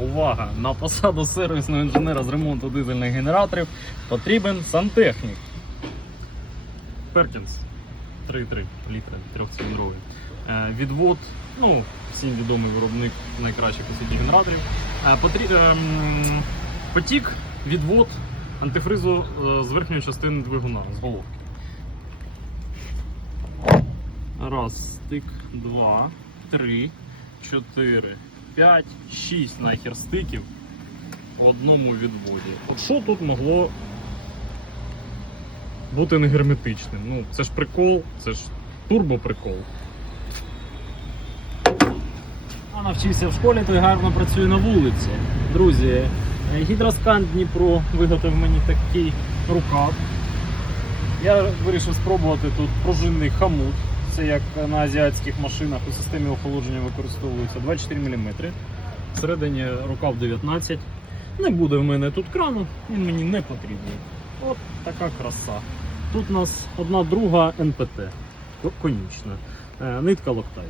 увага! На посаду сервісного інженера з ремонту дизельних генераторів потрібен сантехнік. Перкінс 3,3 літра трьохциліндровий. Е, Відвод, ну, всім відомий виробник найкращих у світі генераторів. Е, ем, Потік, відвод антифризу е, з верхньої частини двигуна, з головки. Раз, стик, два, три, чотири, п'ять, шість нахер стиків в одному відводі. От що тут могло бути не герметичним? Ну, це ж прикол, це ж турбоприкол. А навчився в школі, то гарно працює на вулиці. Друзі, е, гідроскан Дніпро виготовив мені такий рукав. Я вирішив спробувати тут пружинний хамут. Це як на азіатських машинах у системі охолодження використовується 24 мм. Всередині рукав 19. Не буде в мене тут крану, він мені не потрібний. От така краса. Тут у нас одна друга НПТ. Конічна. Е, Нитка локтайт.